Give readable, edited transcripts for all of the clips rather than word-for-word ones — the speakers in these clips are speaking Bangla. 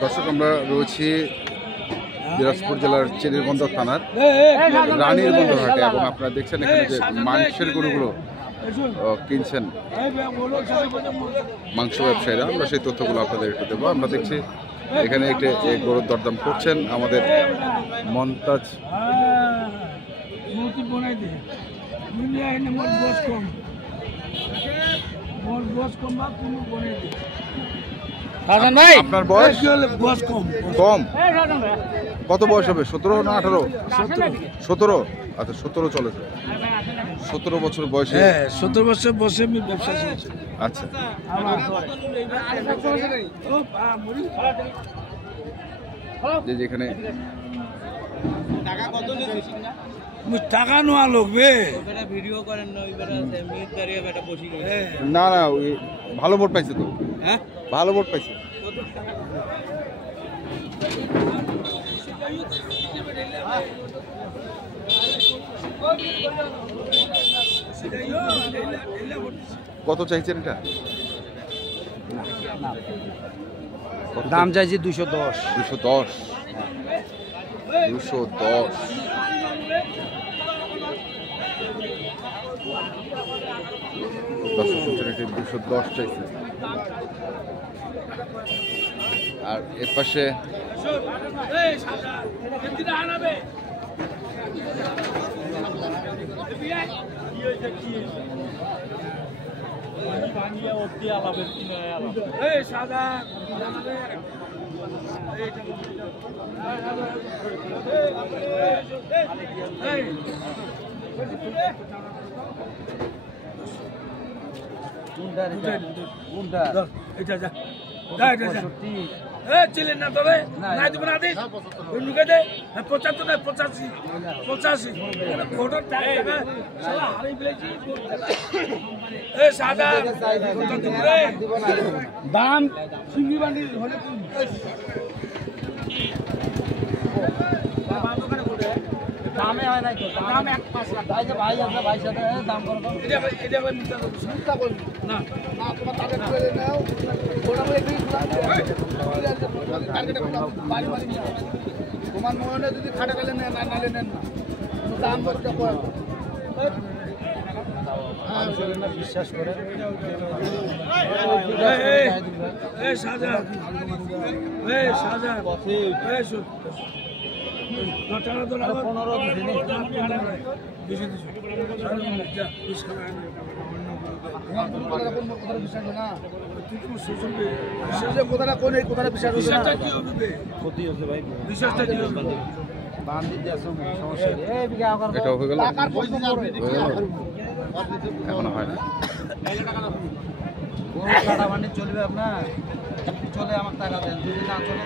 দর্শক, আমরা রয়েছি দিনাজপুর জেলার চেরিরবন্দর থানার রানীর বন্দর হাটে এবং আপনারা দেখছেন এখানে যে মাংসের গরুগুলো কিনছেন মাংস ব্যবসায়ীরা, আমরা সেই তথ্যগুলো আপনাদের একটু দেবো। আমরা দেখছি এখানে একটি গরুর দরদাম করছেন আমাদের মন্তাজ। আপনার বয়স কম? কত বয়স হবে? 17 না 18? 17। আচ্ছা, 17 চলেছে। 17 বছর বয়সে? 17 বছর বয়সে আমি ব্যবসা করছি। আচ্ছা, যেখানে টাকা নেওয়া লোকবে না না, ভালো ভোট পাইছে তো। হ্যাঁ, ভালো ভোট পাইছে। কত চাইছেন এটা? দাম চাইছি 210। 210। 210। এটি 210 চাইছে। আর এর পাশে চিলেন না তবে নাই দিব না দিস ঢুকে দে 75 না 85 ঘোটার টাকা শালা হারি ফেলেছি। এই সাদা দাম সিঙ্গি বান্ডি হলে দামে হয় না, দাম 1.5 লাখ। ভাই যে ভাই আছে, ভাই সাথে দাম করো তো। এটা ভাই মুক্তা করি না না, তোমার টাকা করে নাও। ওটা বলে কি তোমার মনে যদি খাটা গেলে নেন না, নালে নেন না, দাম করতে পারো। বিশ্বাস করে সাজা সাজা 15 এটাও হয়ে গেল, এখনো হয় না। টাকা বান্ডি চলবে আপনার? চলে আমার টাকা দেন, যদি না চলে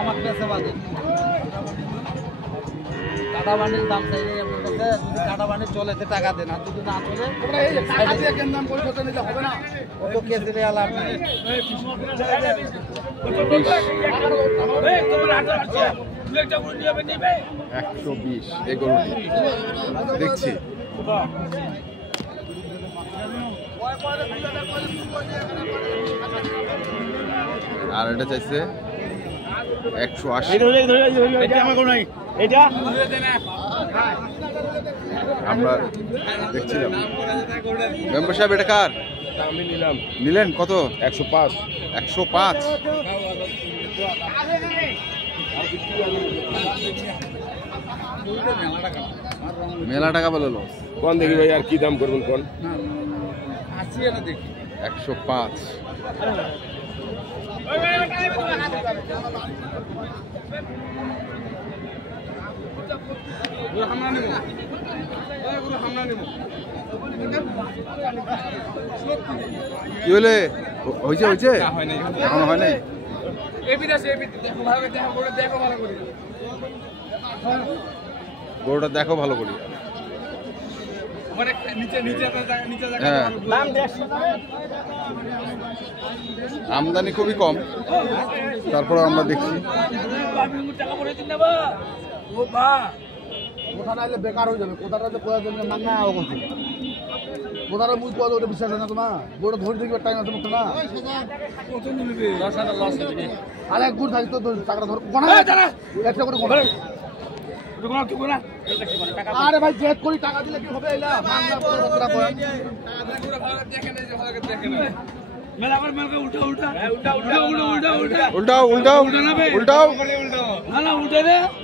আমার কাছে বাদে। কাটা বান্ডির দাম চাইলে আপনার কাছে, যদি কাটা বান্ডি চলে টাকা দেন, আর যদি না চলে হবে না। অত কেজি রেয়াল আপনি 120 এই গরুটি দেখছি। আর এটা চাইছে 180। আমরা দেখছিলাম। মেম্বার সাহেব, এটা কার? আমি নিলাম। নিলেন কত? 105। 105। মেলা টাকা বলে লস। কোন দেখি ভাই, আর কি দাম করবেন কোন? 105। কি হলে হয়েছে? হয়েছে এখনো হয় নাই। গরুটা দেখো ভালো করে। হ্যাঁ, আমদানি খুবই কম, তারপর আমরা দেখছি কথাটা এলে বেকার হয়ে যাবে কথাটা যে কোথার জন্য মাঙ্গা অবস্থা কথাটা মুই কোয়া ওটা বিশ্বাস হয় না তোমার গোটা ধরে দেখবে টাইম আছে মুখ না কত নিবে 10,000 লস হবে আর এক গুড় থাকি তো টাকাটা ধর কোনা একটা করে কোনা আরে ভাই চেক করি টাকা দিলে কি হবে এলা মাঙ্গা কথা কয় উল্টাও উল্টাও উল্টাও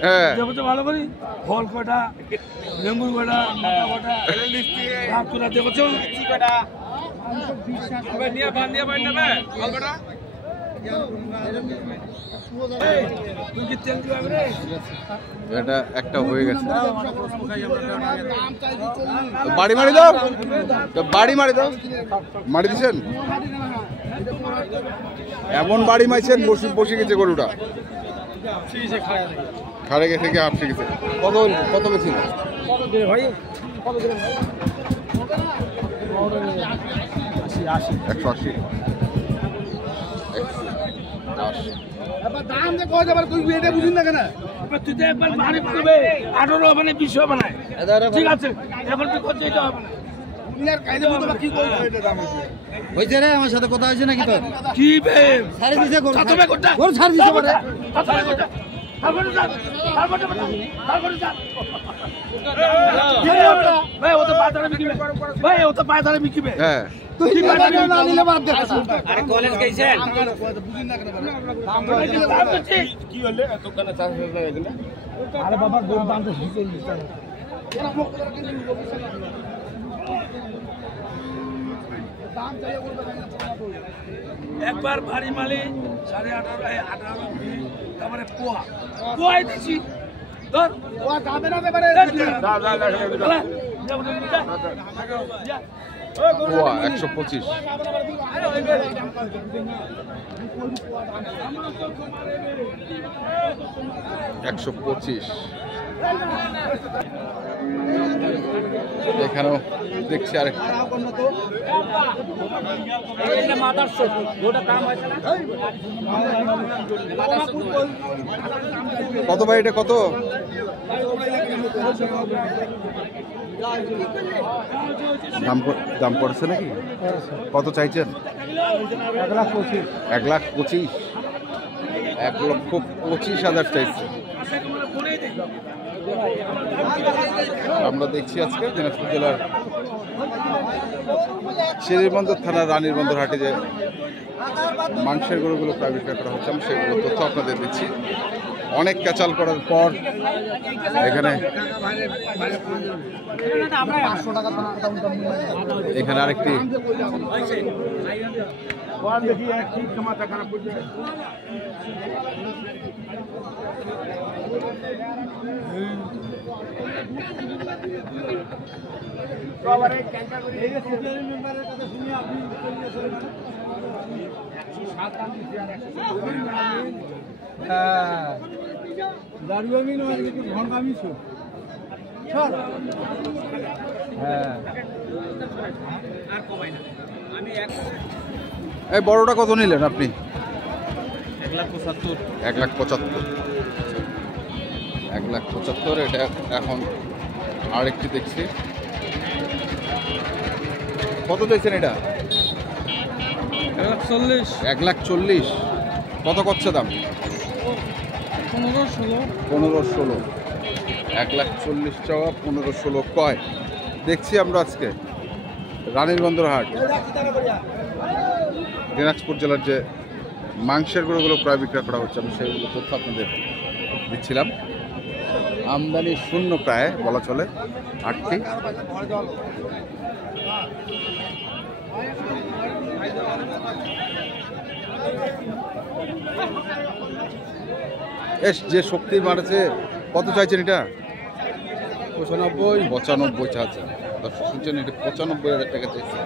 হ্যাঁ ভালো করি ফল কটা লেম্বুর কটা কটা দেখছো এটা একটা হয়ে গেছে বাড়ি মারি দাও বাড়ি মারি দাও মারি দিচ্ছেন এমন বাড়ি মাইছেন বসে বসে গেছে গরুটা খাড়ে গেছে কি আপসে গেছে কত কত বেশি ভাই 180 দাম যে কয় যাবার তুই এটা বুঝিস না কেন তুই তো একবার ভারী করবে 18 হবে না 20 হবে না ঠিক আছে এখন তুই করছিস এটা হবে না দুনিয়ার কায়দা মতো কি করবে এটা দাম হইছে রে আমার সাথে কথা হইছে নাকি তোর কি বে সারি দিছে গরু সাতবে কোটা গরু ছাড় দিছে পরে সাতবে কোটা তারপরে যা তারপরে যা ভাই ও তো বাজারে বিকিবে ভাই ও তো বাজারে বিকিবে হ্যাঁ তুই না নিলে বাদ দে আরে কলেজ গেছেন বুঝিস না কেন দাম তো ঠিক কি হলে দোকানে 4,000 টাকা দিন আরে বাবা গরু দাম তো 40 টাকা দাম চাইলে বলবে একবার ভারী মালি 18.5 তারপরে পোয়াই দিছি ধর ও যাবে না এবারে পোয়া 125 125 এখানেও দেখছি আরেকটা কত ভাই এটা কত দাম পড়ছে নাকি কত চাইছেন 1,25,000 1,25,000 চাইছে আমরা দেখছি আজকে দিনাজপুর জেলার শেরিরবন্দর থানার রানীরবন্দর হাটে যে মাংসের গরুগুলো প্রায় বিক্রি করা হচ্ছে আমি সেগুলো তথ্য আপনাদের দিচ্ছি অনেক ক্যাচাল করার পর এখানে এখানে আরেকটি এই বড়টা কত নিলেন আপনি 1,75,000 এটা এখন আরেকটি দেখছি কত চাইছেন এটা 1,40,000 কত করছে দাম 15-16 1,40,000 চাওয়া 15-16 কয় দেখছি আমরা আজকে রানীরবন্দর হাট দিনাজপুর জেলার যে মাংসের গরুগুলো প্রায় বিক্রয় করা হচ্ছে আমি সেগুলো তথ্য আপনাদের দিচ্ছিলাম আমদানি শূন্য প্রায় বলা চলে হাটটি এস যে শক্তি মারেছে কত চাইছেন এটা 95 চাইছেন শুনছেন এটা 95,000 টাকা চাইছে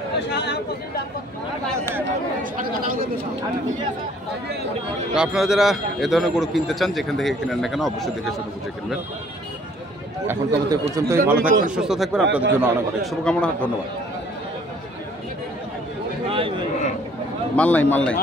আপনারা যারা এ ধরনের গরু কিনতে চান যেখান থেকে কিনেন না কেন অবশ্যই দেখে শুরু বুঝে কিনবেন এখন কবে পর্যন্তই ভালো থাকবেন সুস্থ থাকবেন আপনাদের জন্য অনেক অনেক শুভকামনা ধন্যবাদ মাল নাই